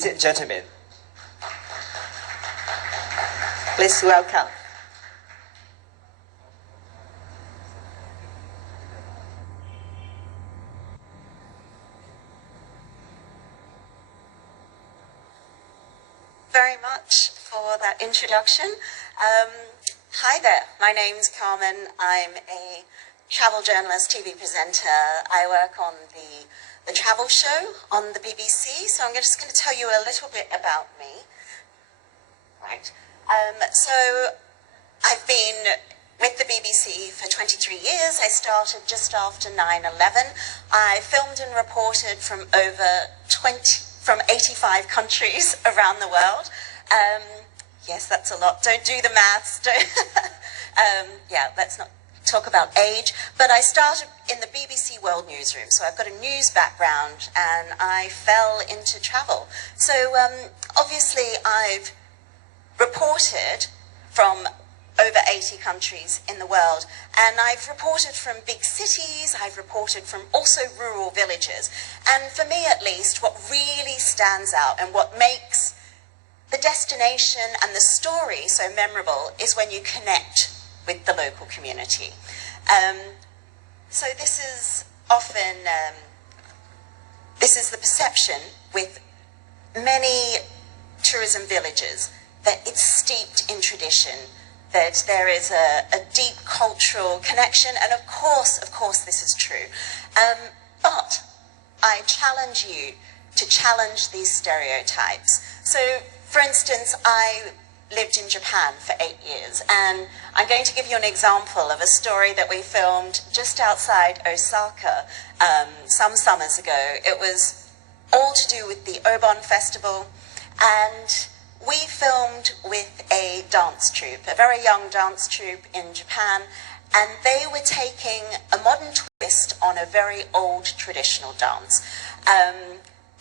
Ladies and gentlemen, Please welcome. Very much for that introduction. Hi there, my name's Carmen. I'm a travel journalist, TV presenter. I work on the travel show on the BBC, so I'm just going to tell you a little bit about me. Right. So I've been with the BBC for 23 years. I started just after 9/11. I filmed and reported from from 85 countries around the world. Yes, that's a lot. Don't do the maths. Yeah, let's not talk about age. But I started in the BBC World Newsroom, so I've got a news background, and I fell into travel. So obviously I've reported from over 80 countries in the world, and I've reported from big cities, I've reported from also rural villages, and for me at least, what really stands out and what makes the destination and the story so memorable is when you connect with the local community. So this is often, this is the perception with many tourism villages, that it's steeped in tradition, that there is a deep cultural connection, and of course this is true. But I challenge you to challenge these stereotypes. So, for instance, I lived in Japan for 8 years, and I'm going to give you an example of a story that we filmed just outside Osaka some summers ago. It was all to do with the Obon Festival, and we filmed with a dance troupe, a very young dance troupe in Japan, and they were taking a modern twist on a very old traditional dance.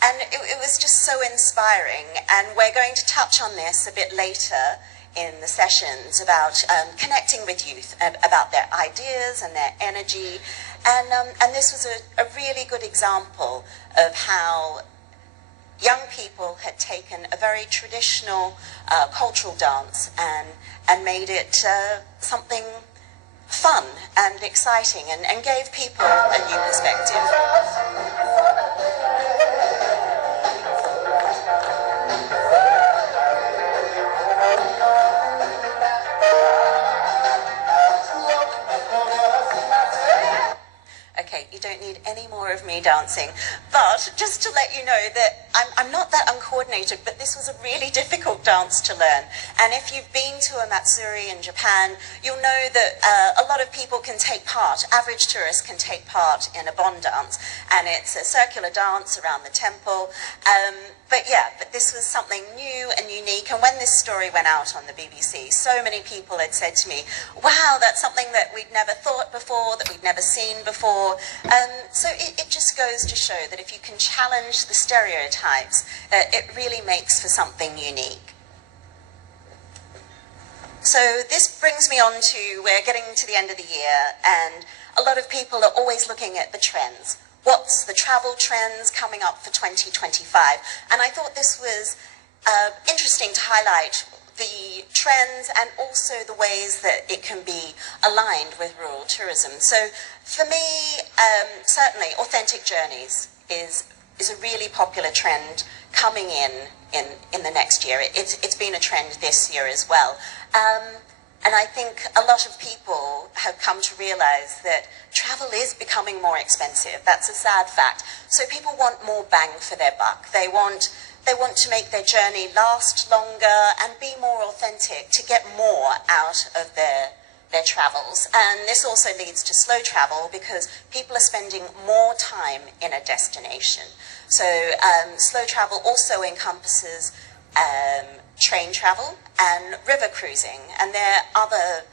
And it was just so inspiring, and we're going to touch on this a bit later in the sessions about connecting with youth, about their ideas and their energy, and this was a really good example of how young people had taken a very traditional cultural dance and made it something fun and exciting, and gave people a new perspective. Okay, you don't need any more of me dancing, but just to let you know that I'm not that uncoordinated, but this was a really difficult dance to learn. And if you've been to a Matsuri in Japan, you'll know that a lot of people can take part, average tourists can take part in a bon dance, and it's a circular dance around the temple. But this was something new and unique, and when this story went out on the BBC, so many people had said to me, wow, that's something that we'd never thought before, that we'd never seen before. So it just goes to show that if you can challenge the stereotypes, it really makes for something unique. So this brings me on to, we're getting to the end of the year, and a lot of people are always looking at the trends. What's the travel trends coming up for 2025? And I thought this was interesting to highlight the trends and also the ways that it can be aligned with rural tourism. So for me, certainly authentic journeys is a really popular trend coming in the next year. It's been a trend this year as well. And I think a lot of people have come to realize that travel is becoming more expensive. That's a sad fact. So people want more bang for their buck. They want to make their journey last longer and be more authentic, to get more out of their travels. And this also leads to slow travel because people are spending more time in a destination. So slow travel also encompasses train travel and river cruising, and there are other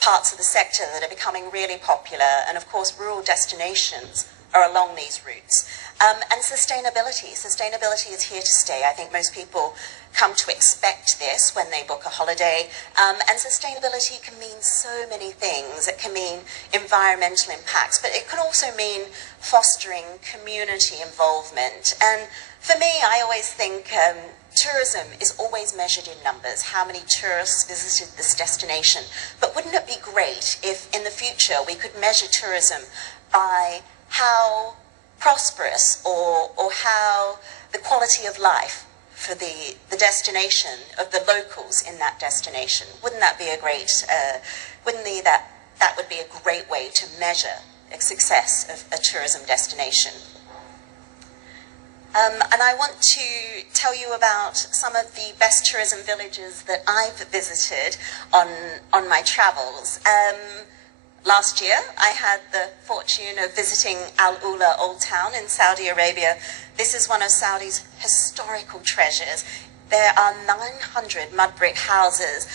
parts of the sector that are becoming really popular, and of course rural destinations are along these routes. And sustainability is here to stay. I think most people come to expect this when they book a holiday, and sustainability can mean so many things. It can mean environmental impacts, but it can also mean fostering community involvement. And For me, I always think tourism is always measured in numbers, how many tourists visited this destination. But wouldn't it be great if in the future we could measure tourism by how prosperous or how the quality of life for the destination of the locals in that destination? Wouldn't that be a great, that would be a great way to measure the success of a tourism destination? And I want to tell you about some of the best tourism villages that I've visited on my travels. Last year, I had the fortune of visiting Al Ula Old Town in Saudi Arabia. This is one of Saudi's historical treasures. There are 900 mud brick houses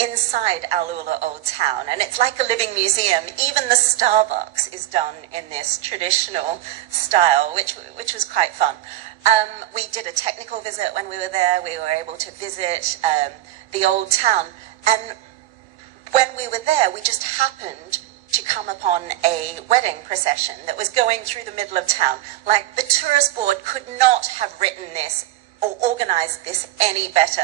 inside Al Ula Old Town, and it's like a living museum. Even the Starbucks is done in this traditional style, which was quite fun. We did a technical visit when we were there. We were able to visit the old town, and when we were there, we just happened to come upon a wedding procession that was going through the middle of town. Like, the tourist board could not have written this or organized this any better.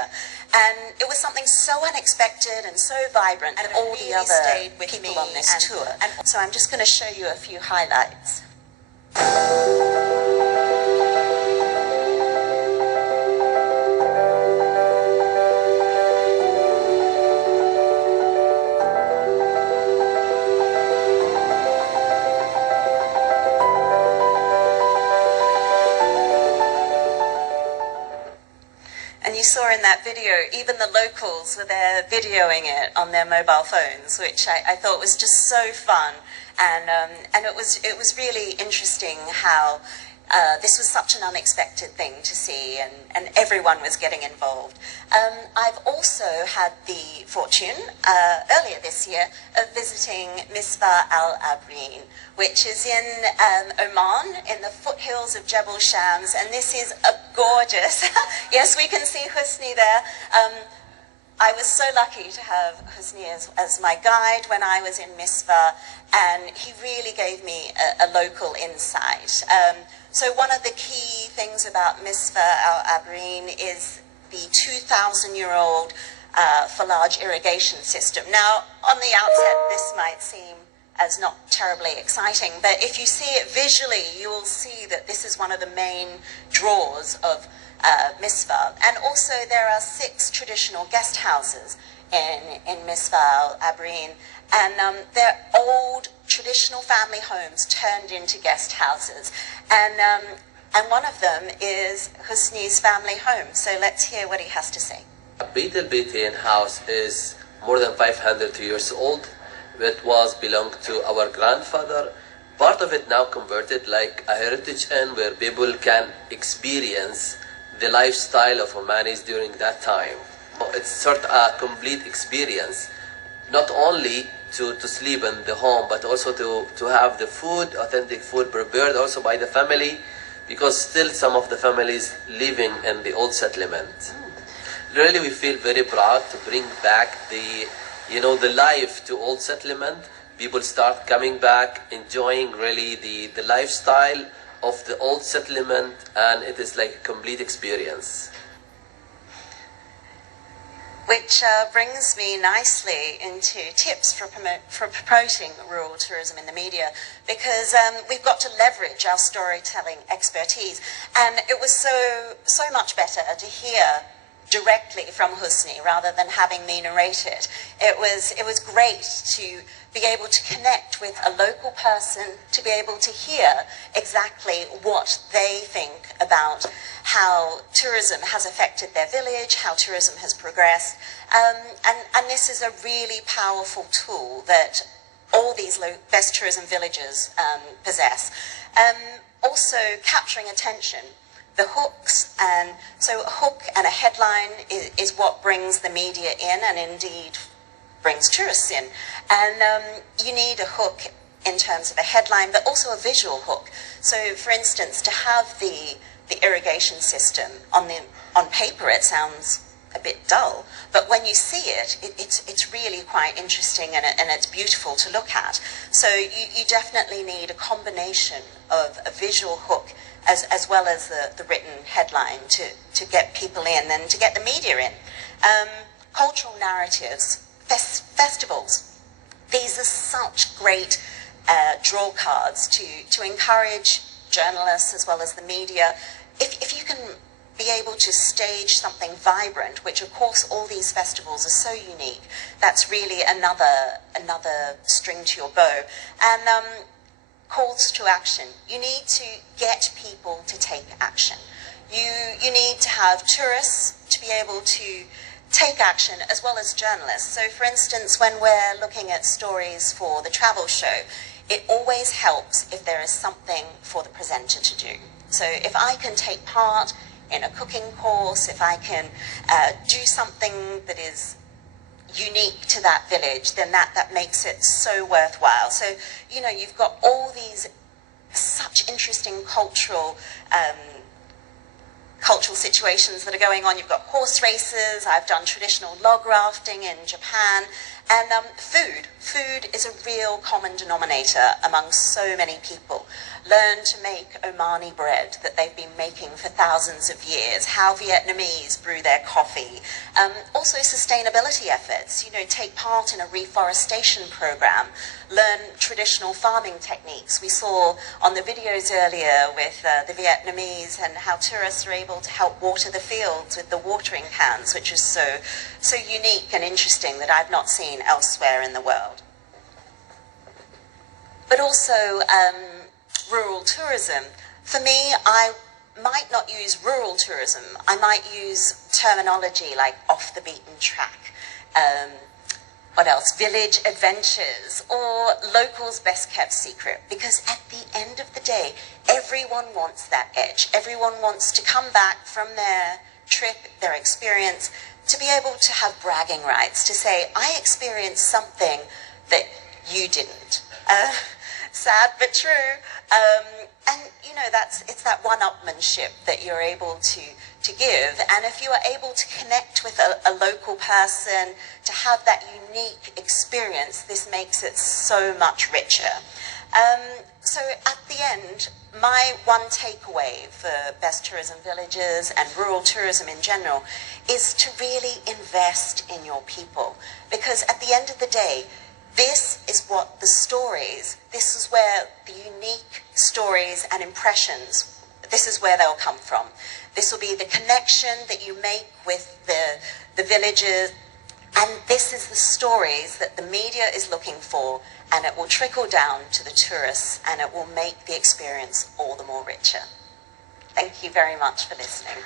And it was something so unexpected and so vibrant, and all the other people on this tour. And so I'm just going to show you a few highlights. And you saw in that video, even the locals were there videoing it on their mobile phones, which I thought was just so fun. And it was really interesting how this was such an unexpected thing to see, and everyone was getting involved. I've also had the fortune, earlier this year, of visiting Misbah Al Abreen, which is in Oman, in the foothills of Jebel Shams, and this is a gorgeous, yes, we can see Husni there. I was so lucky to have Husni as my guide when I was in Misbah, and he really gave me a local insight. So one of the key things about Misbah Al Abreen is the 2,000-year-old Falaj irrigation system. Now, on the outset, this might seem as not terribly exciting, but if you see it visually, you will see that this is one of the main draws of Misbah. And also there are 6 traditional guest houses in Misbah Al Abreen, and they're old traditional family homes turned into guest houses. And one of them is Husni's family home. So let's hear what he has to say. Beit al-Beitain house is more than 500 years old. It was belonged to our grandfather. Part of it now converted like a heritage inn where people can experience the lifestyle of Omanis during that time. It's sort of a complete experience, not only to sleep in the home, but also to have the food, authentic food prepared also by the family, because still some of the families living in the old settlement. Really, we feel very proud to bring back the life to old settlement. People start coming back, enjoying really the lifestyle of the old settlement, and it is like a complete experience. Which brings me nicely into tips for promoting rural tourism in the media, because we've got to leverage our storytelling expertise, and it was so much better to hear directly from Husni rather than having me narrate it. It was great to be able to connect with a local person, to be able to hear exactly what they think about how tourism has affected their village, how tourism has progressed. And this is a really powerful tool that all these best tourism villages possess. Also, capturing attention. The hooks, and so a hook and a headline is what brings the media in, and indeed brings tourists in. And you need a hook in terms of a headline, but also a visual hook. So, for instance, to have the irrigation system on paper, it sounds a bit dull, but when you see it, it's really quite interesting, and it's beautiful to look at. So you definitely need a combination of a visual hook as well as the written headline to get people in and to get the media in. Cultural narratives, festivals. These are such great draw cards to encourage journalists as well as the media. If you can be able to stage something vibrant, which of course all these festivals are so unique, that's really another string to your bow. And calls to action. You need to get people to take action. You need to have tourists to be able to take action as well as journalists. So for instance, when we're looking at stories for the travel show, it always helps if there is something for the presenter to do. So if I can take part in a cooking course, if I can do something that is unique to that village, then that makes it so worthwhile. So, you know, you've got all these such interesting cultural situations that are going on. You've got horse races. I've done traditional log rafting in Japan. And food. Food is a real common denominator among so many people. Learn to make Omani bread that they've been making for thousands of years. How Vietnamese brew their coffee. Also sustainability efforts. You know, take part in a reforestation program. Learn traditional farming techniques. We saw on the videos earlier with the Vietnamese and how tourists are able to help water the fields with the watering cans, which is so unique and interesting that I've not seen elsewhere in the world. But also rural tourism. For me, I might not use rural tourism. I might use terminology like off the beaten track. What else? Village adventures or locals' best kept secret. Because at the end of the day, everyone wants that edge. Everyone wants to come back from their trip, their experience, to be able to have bragging rights, to say, I experienced something that you didn't. Sad but true. And you know, it's that one-upmanship that you're able to give. And if you are able to connect with a local person, to have that unique experience, this makes it so much richer. So at the end, my one takeaway for best tourism villages and rural tourism in general is to really invest in your people. Because at the end of the day, this is what the stories, this is where the unique stories and impressions, this is where they'll come from. This will be the connection that you make with the villages, and this is the stories that the media is looking for, and it will trickle down to the tourists, and it will make the experience all the more richer. Thank you very much for listening.